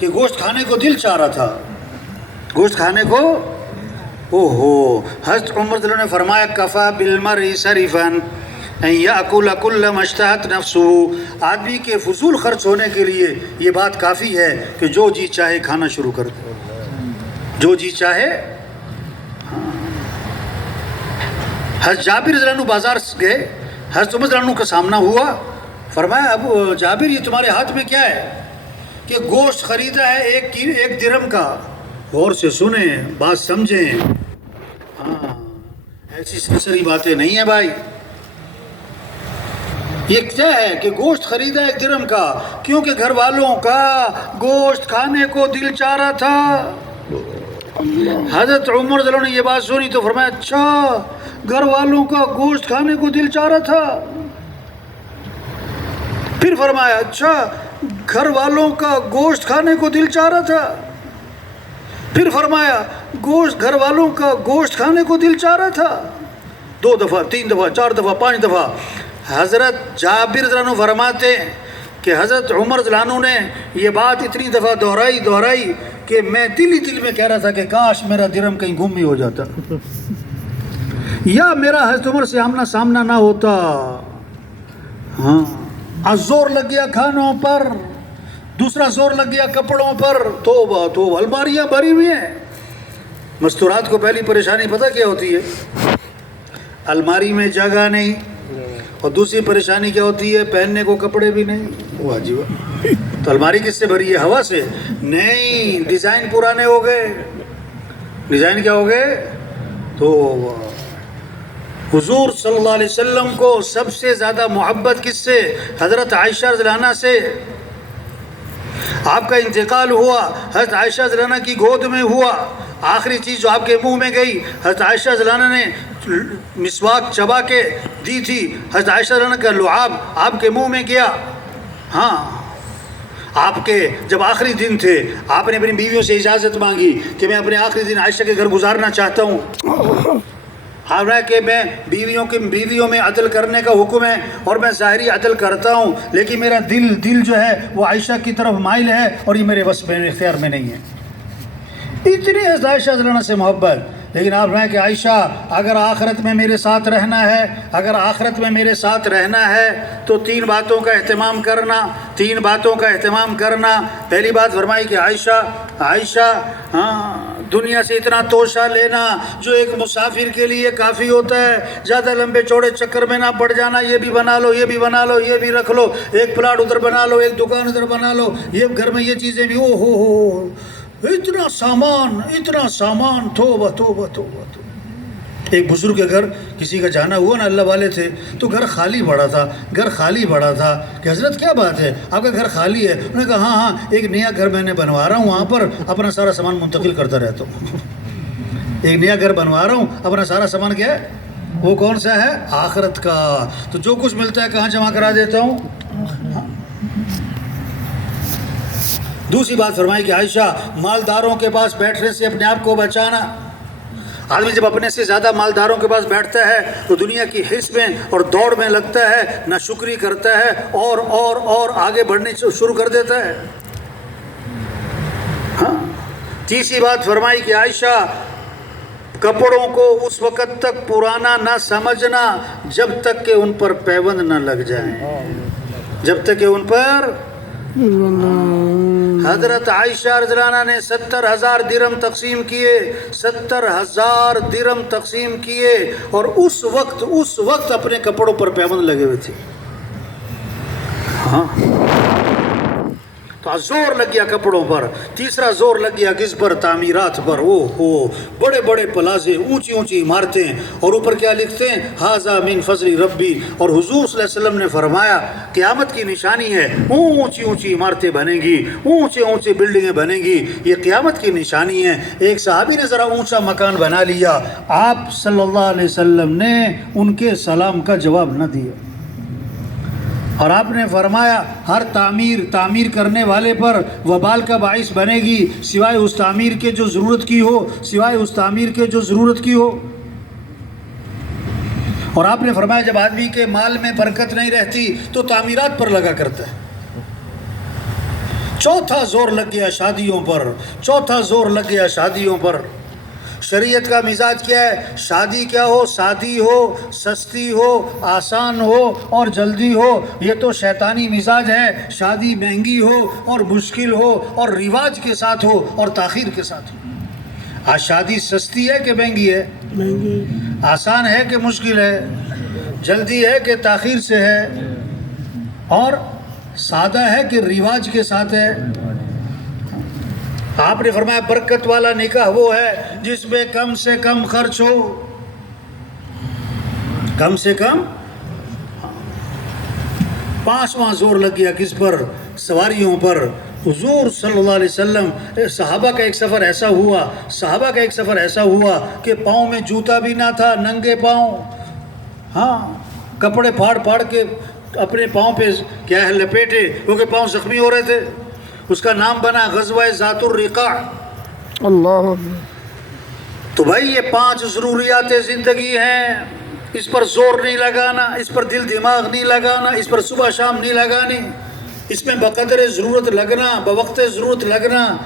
کہ گوشت کھانے کو دل چاہ رہا تھا، گوشت کھانے کو۔ اوہو، حضرت عمر رضی اللہ عنہ نے فرمایا کفا بالمرء سرفا ان یاکل کل ما اشتہت نفسہ، آدمی کے فضول خرچ ہونے کے لیے یہ بات کافی ہے کہ جو جی چاہے کھانا شروع کر دے، جو جی چاہے۔ حضرت جابر رضی اللہ عنہ بازار گئے، حضرت عمر رضی اللہ عنہ کا سامنا ہوا، فرمایا ابو جابر یہ تمہارے ہاتھ میں کیا ہے؟ کہ گوشت خریدا ہے ایک درہم کا۔ غور سے سنیں، بات سمجھیں، ہاں ایسی سرسری باتیں نہیں ہیں بھائی۔ یہ کیا ہے کہ گوشت خریدا ایک درہم کا، کیونکہ گھر والوں کا گوشت کھانے کو دل چاہ رہا تھا۔ حضرت عمر رضی اللہ عنہ نے یہ بات سنی تو فرمایا اچھا گھر والوں کا گوشت کھانے کو دل چاہ رہا تھا۔ پھر فرمایا اچھا گھر والوں کا گوشت کھانے کو دل چاہ رہا تھا۔ پھر فرمایا گوشت گھر والوں کا گوشت کھانے کو دل چاہ رہا تھا۔ 2 دفعہ 3 دفعہ 4 دفعہ 5 دفعہ۔ حضرت جابر رضی اللہ عنہ فرماتے ہیں کہ حضرت عمر رضی اللہ عنہ نے یہ بات اتنی دفعہ دہرائی کہ میں دل ہی دل میں کہہ رہا تھا کہ کاش میرا درہم کہیں گم ہی ہو جاتا، یا میرا حضرت عمر سے آمنا سامنا نہ ہوتا۔ ہاں، آج زور لگ گیا کھانوں پر، دوسرا زور لگ گیا کپڑوں پر، توبہ توبہ، الماریاں بھری ہوئی ہیں۔ مستورات کو پہلی پریشانی پتہ کیا ہوتی ہے؟ الماری میں جگہ نہیں، اور دوسری پریشانی کیا ہوتی ہے؟ پہننے کو کپڑے بھی نہیں۔ واجب، تو الماری کس سے بھری ہے؟ ہوا سے نہیں، ڈیزائن پرانے ہو گئے۔ ڈیزائن کیا ہو گئے؟ تو حضور صلی اللہ علیہ وسلم کو سب سے زیادہ محبت کس سے؟ حضرت عائشہ رضی اللہ عنہ سے۔ آپ کا انتقال ہوا، حضرت عائشہ رضی اللہ عنہ کی گود میں ہوا، آخری چیز جو آپ کے منہ میں گئی حضرت عائشہ رضی اللہ عنہ نے مسواک چبا کے دی تھی، حضرت عائشہ رضی اللہ عنہ کا لعاب آپ کے منہ میں گیا۔ ہاں، آپ کے جب آخری دن تھے آپ نے اپنی بیویوں سے اجازت مانگی کہ میں اپنے آخری دن عائشہ کے گھر گزارنا چاہتا ہوں، حالانکہ میں بیویوں میں عدل کرنے کا حکم ہے اور میں ظاہری عدل کرتا ہوں، لیکن میرا دل جو ہے وہ عائشہ کی طرف مائل ہے اور یہ میرے بس میرے اختیار میں نہیں ہے۔ اتنی ہے عائشہ رضی اللہ عنہ سے محبت، لیکن آپ رہے کہ عائشہ اگر آخرت میں میرے ساتھ رہنا ہے، اگر آخرت میں میرے ساتھ رہنا ہے تو 3 باتوں کا اہتمام کرنا، 3 باتوں کا اہتمام کرنا۔ پہلی بات فرمائی کہ عائشہ ہاں دنیا سے اتنا توشہ لینا جو ایک مسافر کے لیے کافی ہوتا ہے، زیادہ لمبے چوڑے چکر میں نہ پڑ جانا، یہ بھی بنا لو، یہ بھی بنا لو، یہ بھی رکھ لو، ایک پلاٹ ادھر بنا لو، ایک دکان ادھر بنا لو، یہ گھر میں یہ چیزیں بھی، او ہو اتنا سامان، توبہ توبہ توبہ۔ ایک بزرگ کے گھر کسی کا جانا ہوا نا، اللہ والے تھے، تو گھر خالی پڑا تھا کہ حضرت کیا بات ہے آپ کا گھر خالی ہے؟ انہوں نے کہا ہاں ایک نیا گھر میں نے بنوا رہا ہوں، وہاں پر اپنا سارا سامان منتقل کرتا رہتا ہوں۔ ایک نیا گھر بنوا رہا ہوں، اپنا سارا سامان کیا ہے؟ وہ کون سا ہے؟ آخرت کا۔ تو جو کچھ ملتا ہے کہاں جمع کرا دیتا ہوں؟ دوسری بات فرمائی کہ عائشہ مالداروں کے پاس بیٹھنے سے اپنے آپ کو بچانا۔ آدمی جب اپنے سے زیادہ مالداروں کے پاس بیٹھتا ہے تو دنیا کی حرص میں اور دوڑ میں لگتا ہے، ناشکری کرتا ہے اور آگے بڑھنے شروع کر دیتا ہے۔ ہاں، تیسری بات فرمائی کہ عائشہ کپڑوں کو اس وقت تک پرانا نہ سمجھنا جب تک کہ ان پر پیوند نہ لگ جائیں، جب تک کہ ان پر۔ حضرت عائشہ رضی اللہ عنہ نے 70,000 درہم تقسیم کیے، 70,000 درہم تقسیم کیے، اور اس وقت اپنے کپڑوں پر پیوند لگے ہوئے تھے۔ ہاں، تو زور لگ گیا کپڑوں پر۔ تیسرا زور لگ گیا کس پر؟ تعمیرات پر۔ بڑے بڑے پلازے، اونچی اونچی عمارتیں، اور اوپر کیا لکھتے ہیں؟ ھذا من فضل ربی۔ اور حضور صلی اللہ علیہ وسلم نے فرمایا قیامت کی نشانی ہے، اونچی اونچی عمارتیں بنیں گی، اونچے اونچے بلڈنگیں بنیں گی، یہ قیامت کی نشانی ہے۔ ایک صحابی نے ذرا اونچا مکان بنا لیا، آپ صلی اللہ علیہ وسلم نے ان کے سلام کا جواب نہ دیا، اور آپ نے فرمایا ہر تعمیر کرنے والے پر وبال کا باعث بنے گی سوائے اس تعمیر کے جو ضرورت کی ہو، اور آپ نے فرمایا جب آدمی کے مال میں برکت نہیں رہتی تو تعمیرات پر لگا کرتا ہے، چوتھا زور لگ گیا شادیوں پر، چوتھا زور لگ گیا شادیوں پر۔ شریعت کا مزاج کیا ہے؟ شادی کیا ہو؟ سادی ہو، سستی ہو، آسان ہو اور جلدی ہو۔ یہ تو شیطانی مزاج ہے۔ شادی مہنگی ہو اور مشکل ہو اور رواج کے ساتھ ہو اور تاخیر کے ساتھ ہو۔ آج شادی سستی ہے کہ مہنگی ہے؟ مہنگی۔ آسان ہے کہ مشکل ہے؟ جلدی ہے کہ تاخیر سے ہے؟ اور سادہ ہے کہ رواج کے ساتھ ہے؟ آپ نے فرمایا برکت والا نکاح وہ ہے جس میں کم سے کم خرچ ہو، کم سے کم۔ پانچواں زور لگ گیا کس پر؟ سواریوں پر۔ حضور صلی اللہ علیہ وسلم، صحابہ کا ایک سفر ایسا ہوا کہ پاؤں میں جوتا بھی نہ تھا، ننگے پاؤں، ہاں، کپڑے پھاڑ کے اپنے پاؤں پہ کیا ہے لپیٹے، کیونکہ پاؤں زخمی ہو رہے تھے۔ اس کا نام بنا غزوہ ذات الرقاع۔ اللہ۔ تو بھائی یہ 5 ضروریات زندگی ہیں، اس پر زور نہیں لگانا، اس پر دل دماغ نہیں لگانا، اس پر صبح شام نہیں لگانی، اس میں بقدر ضرورت لگنا، بوقت ضرورت لگنا۔